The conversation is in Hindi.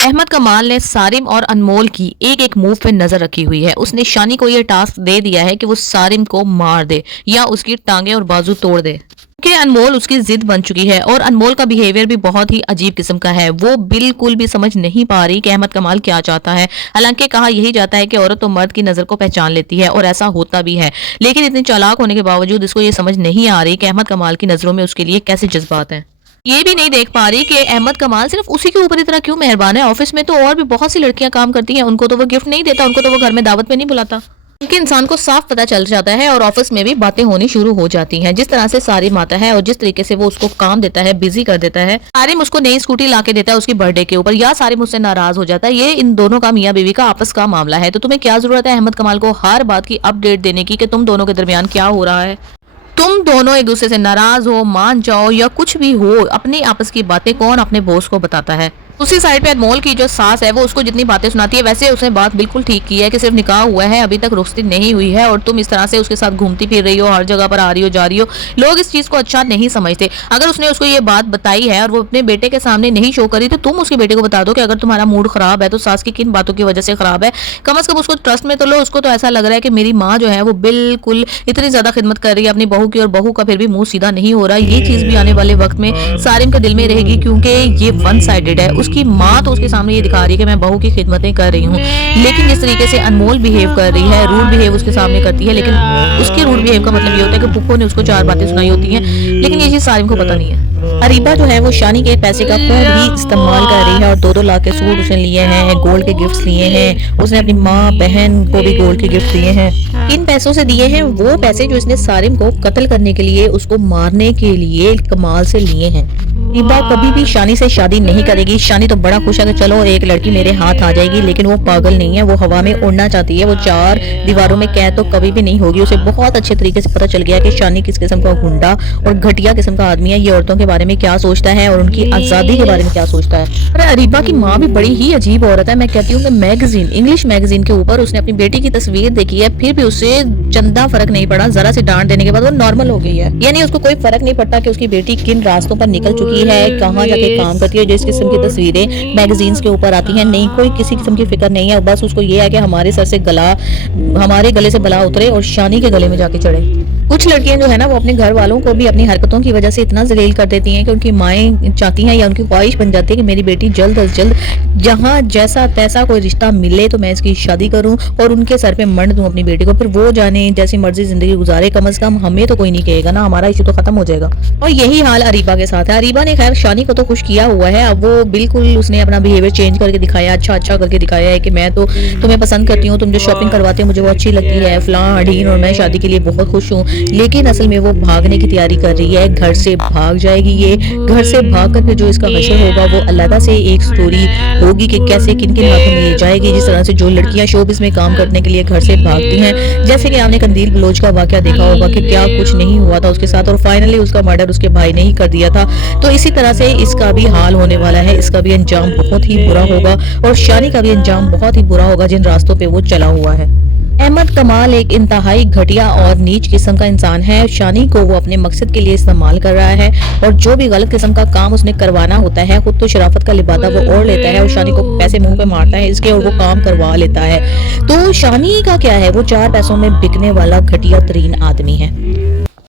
अहमद कमाल ने सारिम और अनमोल की एक एक मूव पे नजर रखी हुई है। उसने शानी को यह टास्क दे दिया है कि वो सारिम को मार दे या उसकी टांगे और बाजू तोड़ दे, क्योंकि अनमोल उसकी जिद बन चुकी है और अनमोल का बिहेवियर भी बहुत ही अजीब किस्म का है। वो बिल्कुल भी समझ नहीं पा रही कि अहमद कमाल क्या चाहता है। हालांकि कहा यही जाता है कि औरत तो मर्द की नजर को पहचान लेती है और ऐसा होता भी है, लेकिन इतनी चालाक होने के बावजूद इसको ये समझ नहीं आ रही कि अहमद कमाल की नजरों में उसके लिए कैसे जज्बात हैं। ये भी नहीं देख पा रही कि अहमद कमाल सिर्फ उसी के ऊपर इतना क्यों मेहरबान है। ऑफिस में तो और भी बहुत सी लड़कियां काम करती हैं, उनको तो वो गिफ्ट नहीं देता, उनको तो वो घर में दावत में नहीं बुलाता। उनके इंसान को साफ पता चल जाता है और ऑफिस में भी बातें होनी शुरू हो जाती हैं। जिस तरह से सारिम आता है और जिस तरीके से वो उसको काम देता है, बिजी कर देता है। सारिम उसको नई स्कूटी लाके देता है उसकी बर्थडे के ऊपर, या सारिम उससे नाराज हो जाता है। ये इन दोनों का मियां बीवी का आपस का मामला है। तो तुम्हें क्या जरूरत है अहमद कमाल को हर बात की अपडेट देने की कि तुम दोनों के दरमियान क्या हो रहा है। तुम दोनों एक दूसरे से नाराज हो, मान जाओ या कुछ भी हो, अपनी आपस की बातें कौन अपने बॉस को बताता है। उसी साइड पे अनमोल की जो सास है वो उसको जितनी बातें सुनाती है, वैसे उसने बात बिल्कुल ठीक की है कि सिर्फ निकाह हुआ है, अभी तक रुखसती नहीं हुई है और तुम इस तरह से उसके साथ घूमती फिर रही हो, हर जगह पर आ रही हो जा रही हो। लोग इस चीज को अच्छा नहीं समझते। अगर उसने उसको ये बात बताई है और वो अपने बेटे के सामने नहीं शो करी, तो तुम उसके बेटे को बता दो कि अगर तुम्हारा मूड खराब है तो सास की किन बातों की वजह से खराब है। कम से कम उसको ट्रस्ट में तो लो। उसको तो ऐसा लग रहा है कि मेरी माँ जो है वो बिल्कुल इतनी ज्यादा खिदमत कर रही है अपनी बहू की और बहू का फिर भी मुंह सीधा नहीं हो रहा। ये चीज भी आने वाले वक्त में सारिम के दिल में रहेगी, क्योंकि ये वन साइडेड है। उसकी माँ तो उसके सामने ये दिखा रही है कि मैं बहू की खिदमतें कर रही हूँ, लेकिन जिस तरीके से अनमोल बिहेव कर रही है, रूड बिहेव उसके सामने करती है, लेकिन उसके रूड बिहेव का मतलब ये होता है कि पुप्पो ने उसको चार बातें सुनाई होती हैं, लेकिन ये चीज सारिम को पता नहीं है। अरीबा जो है वो शानी के पैसे का खूब ही इस्तेमाल कर रही है और 2-2 लाख के सूट उसने लिए हैं, गोल्ड के गिफ्ट्स लिए हैं, उसने अपनी माँ बहन को भी गोल्ड के गिफ्ट दिए हैं। इन पैसों से दिए हैं वो पैसे जो इसने सारिम को कत्ल करने के लिए, उसको मारने के लिए कमाल से लिए हैं। अरीबा कभी भी शानी से शादी नहीं करेगी। शानी तो बड़ा खुश है कि चलो एक लड़की मेरे हाथ आ जाएगी, लेकिन वो पागल नहीं है, वो हवा में उड़ना चाहती है। वो चार दीवारों में कैद तो कभी भी नहीं होगी। उसे बहुत अच्छे तरीके से पता चल गया कि शानी किस किस्म का गुंडा और घटिया किस्म का आदमी है, ये औरतों के बारे में क्या सोचता है और उनकी आजादी के बारे में क्या सोचता है। अरे अरीबा की माँ भी बड़ी ही अजीब औरत है। मैं कहती हूँ कि मैगजीन, इंग्लिश मैगजीन के ऊपर उसने अपनी बेटी की तस्वीर देखी है, फिर भी उससे चंदा फर्क नहीं पड़ा। जरा से डांट देने के बाद वो नॉर्मल हो गई है। यानी उसको कोई फर्क नहीं पड़ता कि उसकी बेटी किन रास्तों पर निकल चुकी है, कहाँ जाके काम करती है। जिस किस्म की तस्वीरें मैगजीन्स के ऊपर आती हैं, नहीं कोई किसी किस्म की फिक्र नहीं है। बस उसको ये है कि हमारे सर से हमारे गले से बला उतरे और शानी के गले में जाके चढ़े। कुछ लड़कियां जो है ना वो अपने घर वालों को भी अपनी हरकतों की वजह से इतना जलील कर देती हैं कि उनकी माएँ चाहती हैं या उनकी ख्वाहिश बन जाती है कि मेरी बेटी जल्द अज जल्द जहाँ जैसा तैसा कोई रिश्ता मिले तो मैं इसकी शादी करूं और उनके सर पे मंड दूं अपनी बेटी को, फिर वो जाने जैसी मर्जी जिंदगी गुजारे, कम से कम हमें तो कोई नहीं कहेगा ना, हमारा इशू तो खत्म हो जाएगा। और यही हाल अरीबा के साथ है। अरीबा ने खैर शानी को तो खुश किया हुआ है, अब वो बिल्कुल उसने अपना बिहेवियर चेंज करके दिखाया, अच्छा करके दिखाया है कि मैं तो तुम्हें पसंद करती हूँ, तुम जो शॉपिंग करवाते हो मुझे वो अच्छी लगती है, फलां अडीन, और मैं शादी के लिए बहुत खुश हूँ। लेकिन असल में वो भागने की तैयारी कर रही है, घर से भाग जाएगी। ये घर से भाग करके जो इसका हशर होगा वो अलग से एक स्टोरी होगी कि कैसे किन किन हाथों में ये जाएगी। जिस तरह से जो लड़कियां शोबिस में काम करने के लिए घर से भागती हैं, जैसे कि आपने कंदील बलोच का वाकया देखा होगा कि क्या कुछ नहीं हुआ था उसके साथ और फाइनली उसका मर्डर उसके भाई ने ही कर दिया था। तो इसी तरह से इसका भी हाल होने वाला है। इसका भी अंजाम बहुत ही बुरा होगा और शानी का भी अंजाम बहुत ही बुरा होगा जिन रास्तों पे वो चला हुआ है। अहमद कमाल एक इंतहाई घटिया और नीच किस्म का इंसान है। शानी को वो अपने मकसद के लिए इस्तेमाल कर रहा है और जो भी गलत किस्म का काम उसने करवाना होता है, खुद तो शराफत का लिबादा वो ओढ़ लेता है और शानी को पैसे मुंह पे मारता है इसके और वो काम करवा लेता है। तो शानी का क्या है, वो 4 पैसों में बिकने वाला घटिया तरीन आदमी है।